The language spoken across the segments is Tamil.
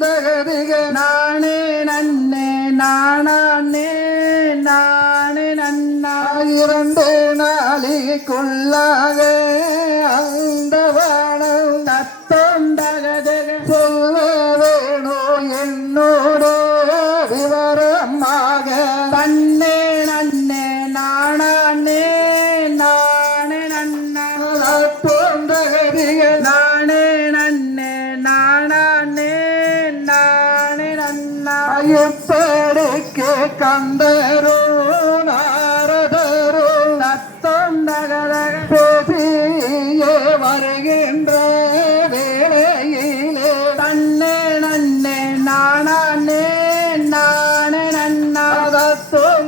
நந்தகதிக நானே நன்னே நானே நானே நன்னா. இரண்டு நாளிக்குள்ளாக அந்த வானம் தத்தொண்டகதக சொல்ல வேணோ என்னோட. நன்னா எப்படிக்கு கண்டரோ நாரதரோ நத்தம் நகர பேசியே வருகின்ற வேளையிலே. தன்னே நன்னே நானே நானே நன்னா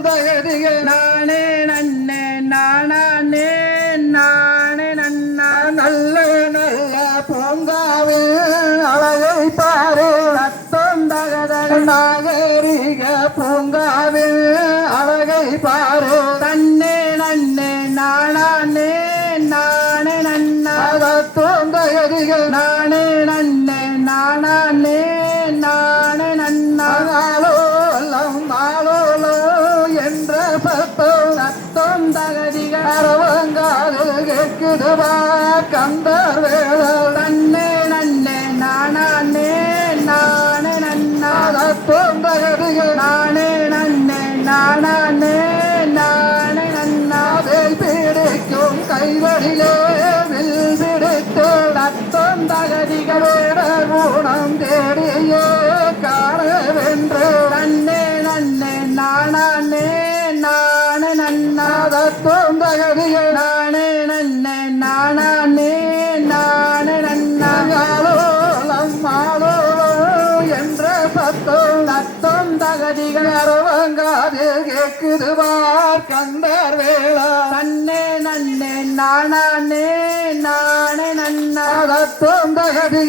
தகதிகள் நானே நன்னே. நாகரிக பூங்காவில் அழகை பாரு. தன்னே நன்னே நானே நானே நன்னா. தகதிகள் நானே நன்னே நானே நானே நன்னா. நாளோலம் நாளோலோ என்ற சத்தம் தத்தொண்டகதிக அரவங்காது கேட்குதுவா கந்தர் வேளல் தன்னே தகதிகள் நானே நன்னே நானே நானே நன்னா வேல் பிடிக்கும். கைவடிலே வில் பிடித்து தத்தொண்டகதிக வேட குணம் தேடியே காணவென்று. தன்னே நன்னே நானே நானே நன்னா தகதிகள் நானே நன்னே நானே நானே நன்னா நாளோலம் என்ற சத்தம் தத்தொண்டகதிக அரவங்காது கேட்குதுவார் கந்தர் வேளா. தன்னே நன்னே நானே நானே நன்னா. தகதி